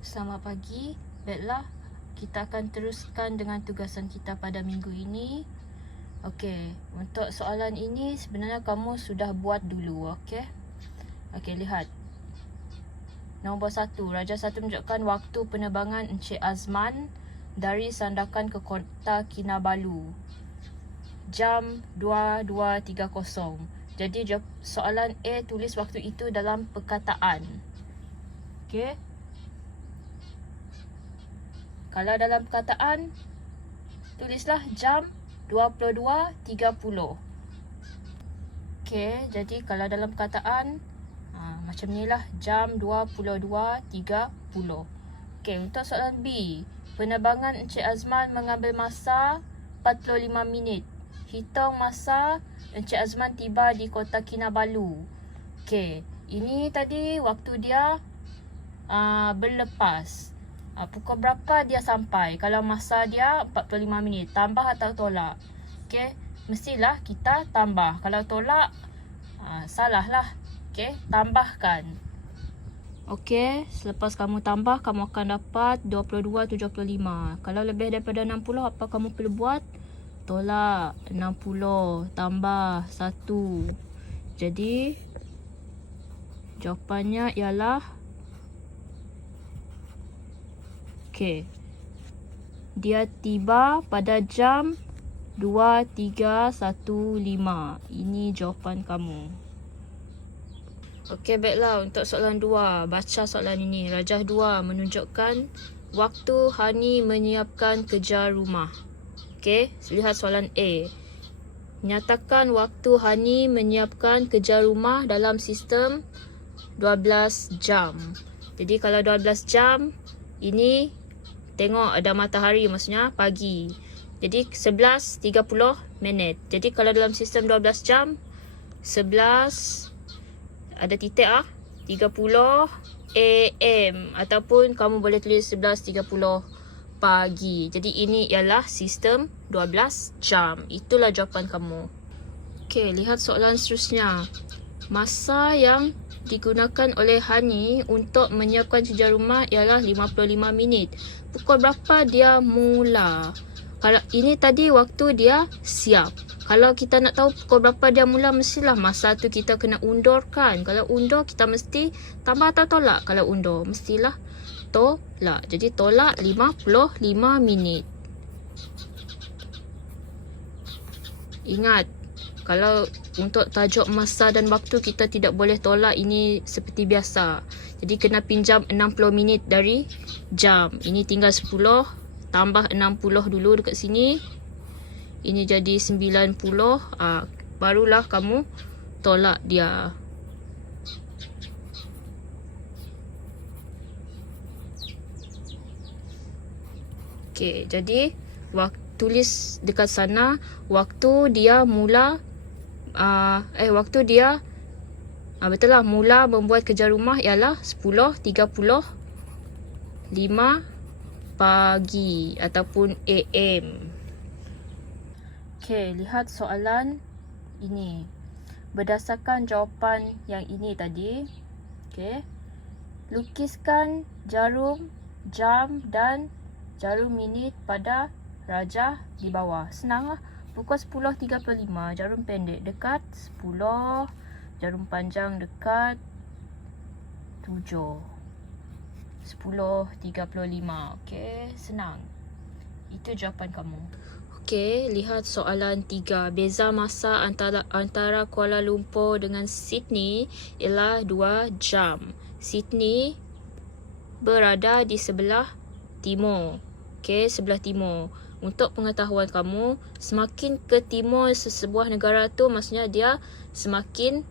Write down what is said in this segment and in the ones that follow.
Selamat pagi. Baiklah, kita akan teruskan dengan tugasan kita pada minggu ini. Okey, untuk soalan ini sebenarnya kamu sudah buat dulu, okey? Okey, lihat. Nombor 1, Raja 1 menunjukkan waktu penerbangan Encik Azman dari Sandakan ke Kota Kinabalu. Jam 22.30. Jadi soalan A, tulis waktu itu dalam perkataan. Okey? Kalau dalam perkataan, tulislah jam 22.30. Okey, jadi kalau dalam perkataan, macam ni lah, jam 22.30. Okey, untuk soalan B, penerbangan Encik Azman mengambil masa 45 minit. Hitung masa Encik Azman tiba di Kota Kinabalu. Okey, ini tadi waktu dia berlepas. Pukul berapa dia sampai? Kalau masa dia 45 minit, tambah atau tolak? Okey, mestilah kita tambah. Kalau tolak, salah lah. Okey, tambahkan. Okey, selepas kamu tambah, kamu akan dapat 22.75. Kalau lebih daripada 60, apa kamu perlu buat? Tolak 60, tambah 1. Jadi, jawapannya ialah dia tiba pada jam 23.15. Ini jawapan kamu. Okey, baiklah. Untuk soalan 2, baca soalan ini. Rajah 2 menunjukkan waktu Hani menyiapkan kerja rumah. Okey, lihat soalan A. Nyatakan waktu Hani menyiapkan kerja rumah dalam sistem 12 jam. Jadi kalau 12 jam, ini tengok ada matahari, maksudnya pagi. Jadi 11.30 minit. Jadi kalau dalam sistem 12 jam, 11 ada titik 30 AM, ataupun kamu boleh tulis 11.30 pagi. Jadi ini ialah sistem 12 jam. Itulah jawapan kamu. Okey, lihat soalan seterusnya. Masa yang digunakan oleh Hani untuk menyiapkan kerja rumah ialah 55 minit. Pukul berapa dia mula? Kalau ini tadi waktu dia siap. Kalau kita nak tahu pukul berapa dia mula, mestilah masa tu kita kena undurkan. Kalau undur, kita mesti tambah atau tolak? Kalau undur, mestilah tolak. Jadi tolak 55 minit. Ingat, kalau untuk tajuk masa dan waktu, kita tidak boleh tolak. Ini seperti biasa. Jadi kena pinjam 60 minit dari jam. Ini tinggal 10. Tambah 60 dulu dekat sini. Ini jadi 90. Barulah kamu tolak dia. Okey, jadi tulis dekat sana waktu dia mula waktu dia betul lah, mula membuat kerja rumah ialah 10.35 pagi ataupun AM. Okey, lihat soalan ini. Berdasarkan jawapan yang ini tadi, okey, lukiskan jarum, jam dan jarum minit pada rajah di bawah. Senang lah. Pukul 10.35, jarum pendek dekat 10, jarum panjang dekat 7. 10.35. Okey, senang. Itu jawapan kamu. Okey, lihat soalan 3. Beza masa antara Kuala Lumpur dengan Sydney ialah 2 jam. Sydney berada di sebelah timur. Okey, sebelah timur. Untuk pengetahuan kamu, semakin ke timur sesebuah negara tu, maksudnya dia semakin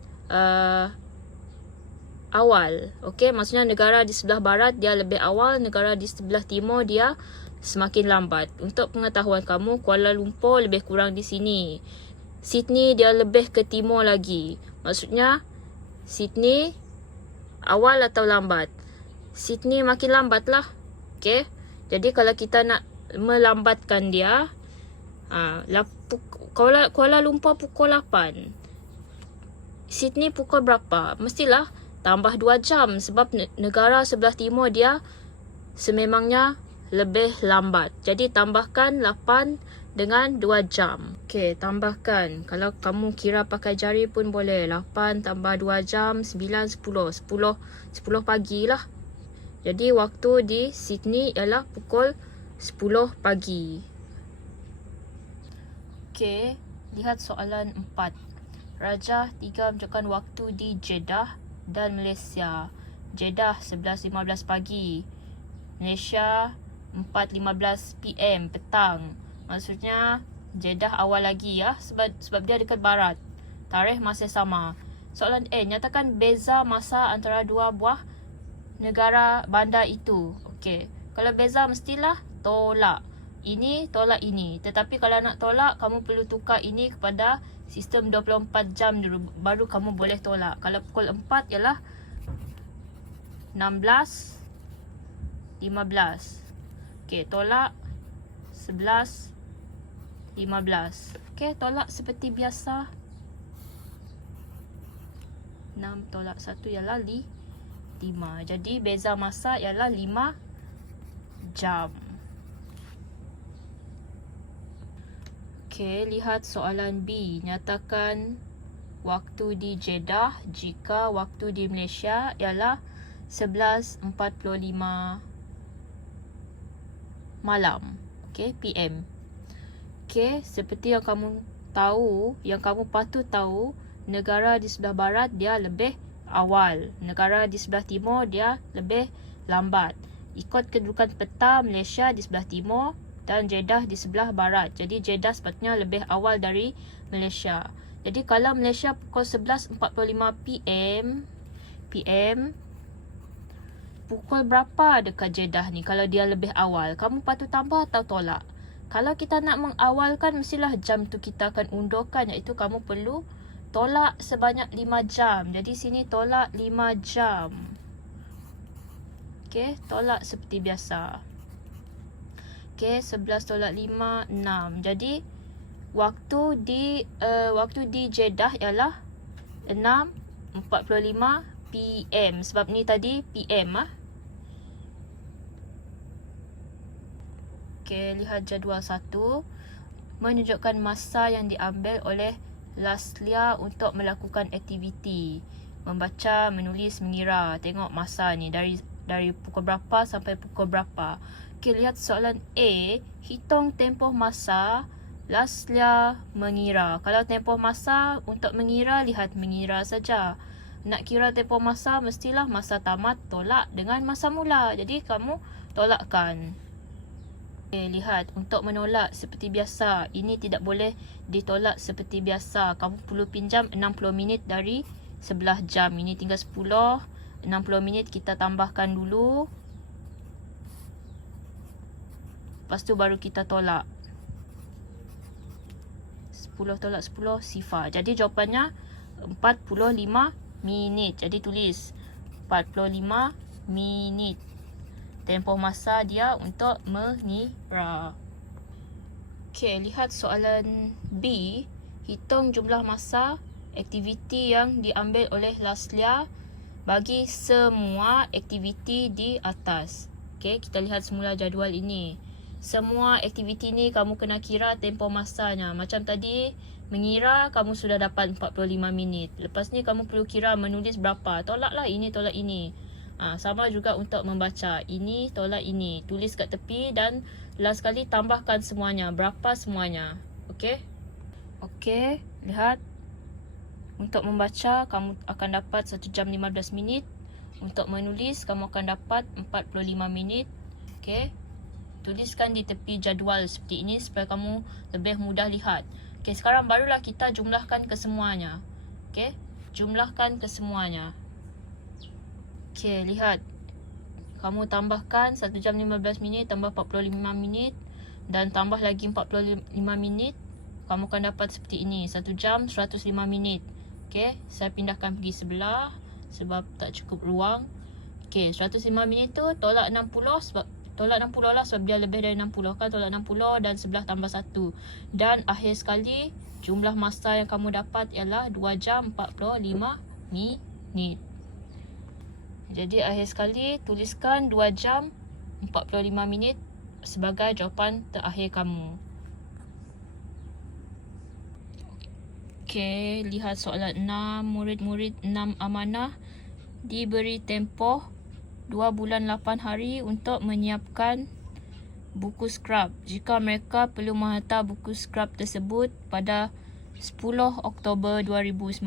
awal. Okey, maksudnya negara di sebelah barat dia lebih awal, negara di sebelah timur dia semakin lambat. Untuk pengetahuan kamu, Kuala Lumpur lebih kurang di sini. Sydney dia lebih ke timur lagi. Maksudnya Sydney awal atau lambat? Sydney makin lambat lah. Okey, jadi kalau kita nak melambatkan dia, Kuala Lumpur pukul 8, Sydney pukul berapa? Mestilah tambah 2 jam sebab negara sebelah timur dia sememangnya lebih lambat. Jadi tambahkan 8 dengan 2 jam. Okey, tambahkan. Kalau kamu kira pakai jari pun boleh. 8 tambah 2 jam, 9, 10. 10 pagi lah. Jadi waktu di Sydney ialah pukul 10 pagi. Okey, lihat soalan 4. Rajah 3 menunjukkan waktu di Jeddah dan Malaysia. Jeddah 11.15 pagi. Malaysia 4.15 PM petang. Maksudnya Jeddah awal lagi ya, sebab dia dekat barat. Tarikh masih sama. Soalan A, nyatakan beza masa antara dua buah negara bandar itu. Okey, kalau beza mestilah tolak ini tolak ini. Tetapi kalau nak tolak, kamu perlu tukar ini kepada sistem 24 jam dulu, baru kamu boleh tolak. Kalau pukul 4 ialah 16 15. Okey, tolak 11 15. Okey, tolak seperti biasa. 6 tolak 1 ialah 5. Jadi beza masa ialah 5 jam. Okey, lihat soalan B. Nyatakan waktu di Jeddah jika waktu di Malaysia ialah 11.45 malam. Okey, PM. Okey, seperti yang kamu tahu, yang kamu patut tahu, negara di sebelah barat dia lebih awal. Negara di sebelah timur dia lebih lambat. Ikut kedudukan peta, Malaysia di sebelah timur dan Jeddah di sebelah barat. Jadi Jeddah sepatutnya lebih awal dari Malaysia. Jadi kalau Malaysia pukul 11.45 PM, pukul berapa dekat Jeddah ni kalau dia lebih awal? Kamu patut tambah atau tolak? Kalau kita nak mengawalkan, mestilah jam tu kita akan undurkan, iaitu kamu perlu tolak sebanyak 5 jam. Jadi sini tolak 5 jam. Okey, tolak seperti biasa. Okey, 11 tolak 5, 6. Jadi waktu di Jeddah ialah 6.45 PM. Sebab ni tadi PM ah. Okey, lihat jadual 1. Menunjukkan masa yang diambil oleh Laslia untuk melakukan aktiviti membaca, menulis, mengira. Tengok masa ni dari pukul berapa sampai pukul berapa. Okey, lihat soalan A. Hitung tempoh masa Laslia mengira. Kalau tempoh masa untuk mengira, lihat mengira saja. Nak kira tempoh masa, mestilah masa tamat tolak dengan masa mula. Jadi kamu tolakkan. Okay, lihat, untuk menolak seperti biasa, ini tidak boleh ditolak seperti biasa. Kamu perlu pinjam 60 minit dari sebelah jam. Ini tinggal 10. 60 minit kita tambahkan dulu. Lepas tu baru kita tolak. 10 tolak 10, sifar. Jadi jawapannya 45 minit. Jadi tulis 45 minit. Tempoh masa dia untuk mengira. Okey, lihat soalan B. Hitung jumlah masa aktiviti yang diambil oleh Laslia bagi semua aktiviti di atas. Okey, kita lihat semula jadual ini. Semua aktiviti ni kamu kena kira tempoh masanya. Macam tadi, mengira kamu sudah dapat 45 minit. Lepas ni kamu perlu kira menulis berapa. Tolaklah ini, tolak ini. Sama juga untuk membaca. Ini tolak ini. Tulis kat tepi dan last kali tambahkan semuanya. Berapa semuanya. Okey? Okey, lihat. Untuk membaca, kamu akan dapat 1 jam 15 minit. Untuk menulis, kamu akan dapat 45 minit. Okey? Tuliskan di tepi jadual seperti ini supaya kamu lebih mudah lihat. Okey, sekarang barulah kita jumlahkan kesemuanya. Okey? Jumlahkan kesemuanya. Okey, lihat. Kamu tambahkan 1 jam 15 minit tambah 45 minit dan tambah lagi 45 minit. Kamu akan dapat seperti ini. 1 jam 105 minit. Okey, saya pindahkan pergi sebelah sebab tak cukup ruang. Okey, 105 minit tu tolak 60 sebab tolak 60 lah sebab dia lebih dari 60 kan. Tolak 60 dan sebelah tambah 1. Dan akhir sekali jumlah masa yang kamu dapat ialah 2 jam 45 minit. Jadi akhir sekali tuliskan 2 jam 45 minit sebagai jawapan terakhir kamu. Okey, lihat soalan 6. Murid-murid 6 amanah diberi tempoh 2 bulan 8 hari untuk menyiapkan buku skrap. Jika mereka perlu menghantar buku skrap tersebut pada 10 Oktober 2019,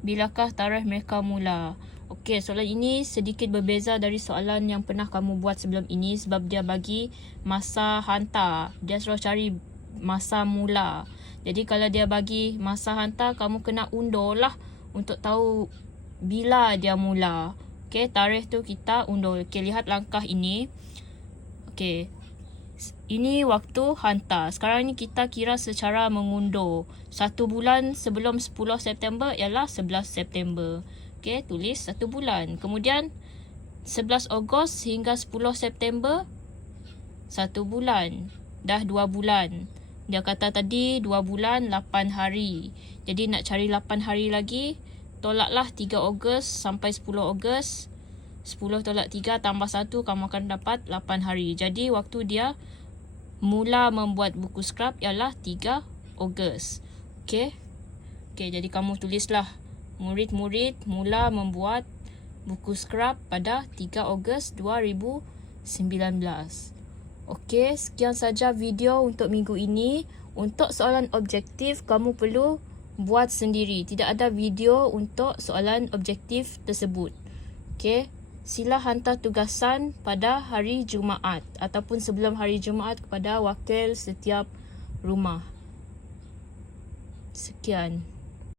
bilakah tarikh mereka mula? Okey, soalan ini sedikit berbeza dari soalan yang pernah kamu buat sebelum ini sebab dia bagi masa hantar. Dia suruh cari masa mula. Jadi kalau dia bagi masa hantar, kamu kena undur lah untuk tahu bila dia mula. Okey, tarikh tu kita undur. Okey, lihat langkah ini. Okey, ini waktu hantar. Sekarang ni kita kira secara mengundur. 1 bulan sebelum 10 September ialah 11 September. Okey, tulis 1 bulan. Kemudian 11 Ogos hingga 10 September 1 bulan. Dah 2 bulan. Dia kata tadi 2 bulan 8 hari. Jadi nak cari 8 hari lagi, tolaklah 3 Ogos sampai 10 Ogos. 10 tolak 3 tambah 1, kamu akan dapat 8 hari. Jadi waktu dia mula membuat buku skrap ialah 3 Ogos. Okey. Okey, jadi kamu tulislah murid-murid mula membuat buku skrap pada 3 Ogos 2019. Okey, sekian saja video untuk minggu ini. Untuk soalan objektif, kamu perlu buat sendiri. Tidak ada video untuk soalan objektif tersebut. Okey, sila hantar tugasan pada hari Jumaat ataupun sebelum hari Jumaat kepada wakil setiap rumah. Sekian.